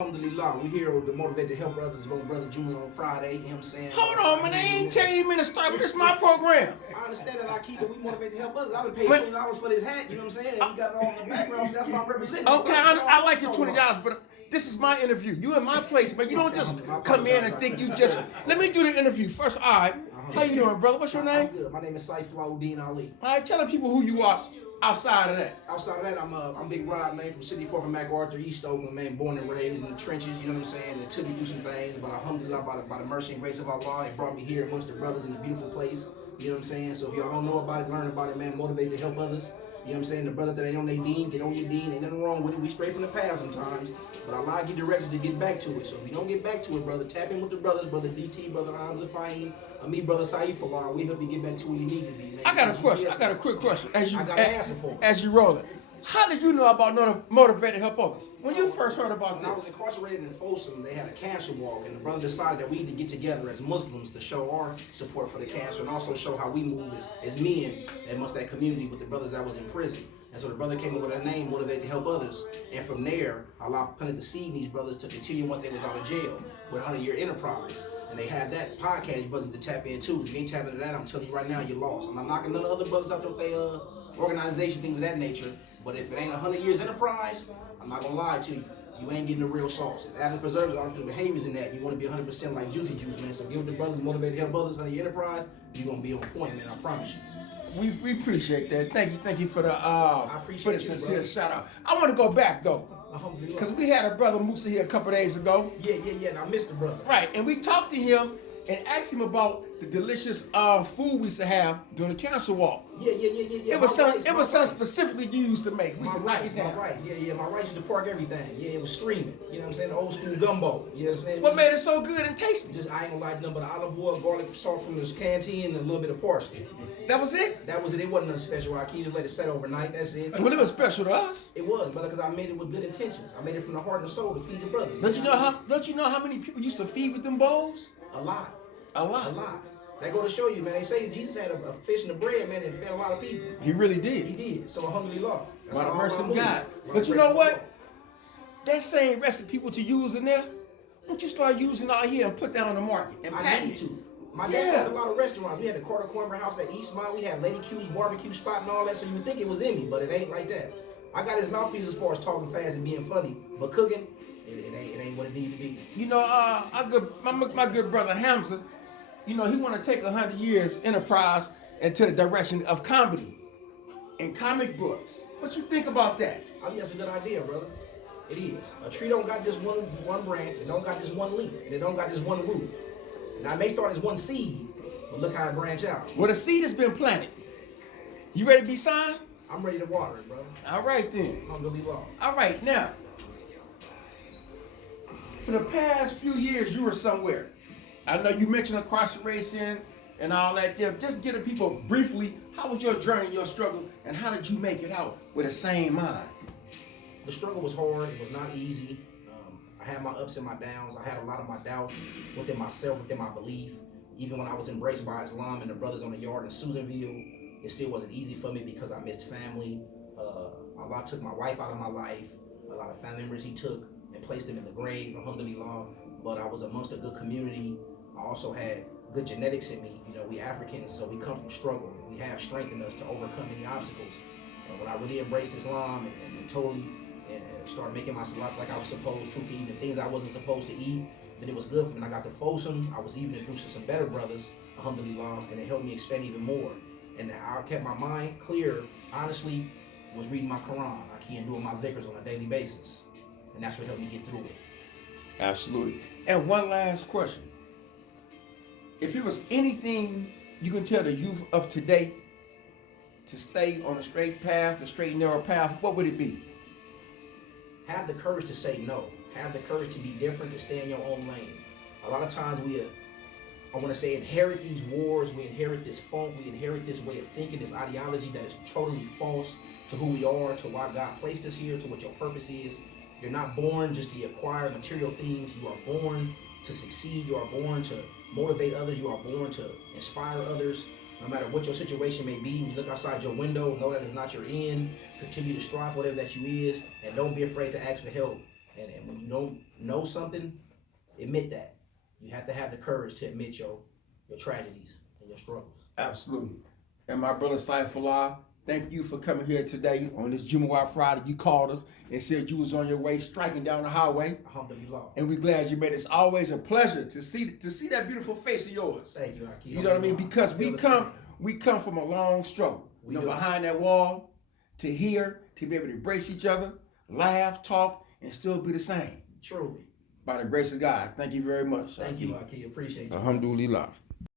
Alhamdulillah, we here to motivate to help brothers, brother Jumuah on Friday. You know what I'm saying? Hold on, man. I ain't tell you to start, but this is my program. I understand that I keep it. We motivate to help others. I done paid $20 for this hat. You know what I'm saying? And we got it all in the background, so that's why I'm representing. Okay, I like your $20, but this is my interview. You in my place, man. You don't just come in and think you just. Let me do the interview first. All right. How you doing, brother? What's your name? I'm good. My name is Saifullah Ali. All right, tell the people who you are outside of that. Outside of that, I'm Big Rod, man, from City Fork and MacArthur, East Oakland, man, born and raised in the trenches, you know what I'm saying? It took me through some things, but alhamdulillah, by the mercy and grace of Allah, it brought me here amongst the brothers in a beautiful place, you know what I'm saying? So if y'all don't know about it, learn about it, man, motivate to help others. You know what I'm saying? The brother that ain't on their deen, get on your deen. Ain't nothing wrong with it. We stray from the path sometimes. But Allah give directions to get back to it. So if you don't get back to it, brother, tap in with the brothers, brother DT, brother Hamza Fahim, me, brother Saifullah. We help you get back to where you need to be, man. I got a question. I got a quick question. As you roll it. How did you know about motivate to help others? When you first heard about this? When I was incarcerated in Folsom, they had a cancer walk, and the brother decided that we need to get together as Muslims to show our support for the cancer and also show how we move as men amongst that community with the brothers that was in prison. And so the brother came up with a name, Motivate to Help Others. And from there, Allah planted the seed in these brothers to continue once they was out of jail with 100-year enterprise. And they had that podcast, brothers, to tap into. If you ain't tapping into that, I'm telling you right now, you're lost. I'm not knocking none of the other brothers out there with their organization, things of that nature. But if it ain't 100 years enterprise, I'm not gonna lie to you. You ain't getting the real sauce. It's added preserves, artificial behaviors in that. You want to be 100% like Juicy Juice, man. So give the brothers, Motivate to Help Others, 100-year enterprise. You're gonna be on point, man. I promise you. We appreciate that. Thank you for the sincere shout out. I want to go back though, because we had a brother Musa here a couple days ago. Yeah. And I missed the brother. Right, and we talked to him and asked him about the delicious food we used to have during the cancer walk. Yeah. It was something specifically you used to make. We said, write it down. My rice. Yeah. My rice used to park everything. Yeah, it was screaming. You know what I'm saying? The old school gumbo. You know what I'm saying? What made it so good and tasty? Just I ain't gonna lie to nothing but olive oil, garlic salt from this canteen, and a little bit of parsley. That was it? That was it. It wasn't nothing special. I can just let it set overnight. That's it. Well, it was special to us. It was, brother, because I made it with good intentions. I made it from the heart and the soul to feed the brothers. Don't you know how many people used to feed with them bowls? A lot. A lot. That go to show you, man. They say Jesus had a fish and a bread, man, and fed a lot of people. He really did. He did. So alhamdulillah. By the mercy of God. But you know what? That same recipe people to use in there, don't you start using out here and put that on the market and patent it? My dad had a lot of restaurants. We had the Carter Cornbread House at Eastmont. We had Lady Q's barbecue spot and all that. So you would think it was in me, but it ain't like that. I got his mouthpiece as far as talking fast and being funny, but cooking, it ain't what it need to be. You know, my good brother Hamza, you know, he want to take 100 years enterprise into the direction of comedy and comic books. What you think about that? I think that's a good idea, brother. It is. A tree don't got just one branch. It don't got just one leaf. And it don't got just one root. Now, it may start as one seed, but look how it branch out. Well, the seed has been planted. You ready to be signed? I'm ready to water it, brother. All right, then. Alhamdulillah. All right, now, for the past few years, you were somewhere. I know you mentioned incarceration and all that there. Just get the people briefly, how was your journey, your struggle, and how did you make it out with the same mind? The struggle was hard. It was not easy. I had my ups and my downs. I had a lot of my doubts within myself, within my belief. Even when I was embraced by Islam and the brothers on the yard in Susanville, it still wasn't easy for me because I missed family. Allah took my wife out of my life. A lot of family members he took and placed them in the grave, alhamdulillah. But I was amongst a good community. I also had good genetics in me. You know, we Africans, so we come from struggle. We have strength in us to overcome any obstacles. And when I really embraced Islam and totally started making my salats like I was supposed to eat and things I wasn't supposed to eat, then it was good for me. And I got to Folsom. I was even introduced to some better brothers, alhamdulillah, and it helped me expand even more. And how I kept my mind clear, honestly, was reading my Quran. I keep doing my dhikrs on a daily basis. And that's what helped me get through it. Absolutely. And one last question. If it was anything you can tell the youth of today to stay on the straight path, the straight and narrow path, what would it be? Have the courage to say no. Have the courage to be different, to stay in your own lane. A lot of times I want to say, inherit these wars. We inherit this funk. We inherit this way of thinking, this ideology that is totally false to who we are, to why God placed us here, to what your purpose is. You're not born just to acquire material things. You are born to succeed. You are born to motivate others. You are born to inspire others. No matter what your situation may be, when you look outside your window, know that it's not your end. Continue to strive for whatever that you is, and don't be afraid to ask for help. And when you don't know something, admit that. You have to have the courage to admit your tragedies and your struggles. Absolutely. And my brother Saifullah, thank you for coming here today on this Jumuah Friday. You called us and said you was on your way striking down the highway. Alhamdulillah. And we're glad you made it. It's always a pleasure to see that beautiful face of yours. Thank you, Hakeem. You know what I mean? Because we come from a long struggle. Behind that wall, to be able to embrace each other, laugh, talk, and still be the same. Truly. By the grace of God. Thank you very much. Thank you, Hakeem. Appreciate you. Alhamdulillah.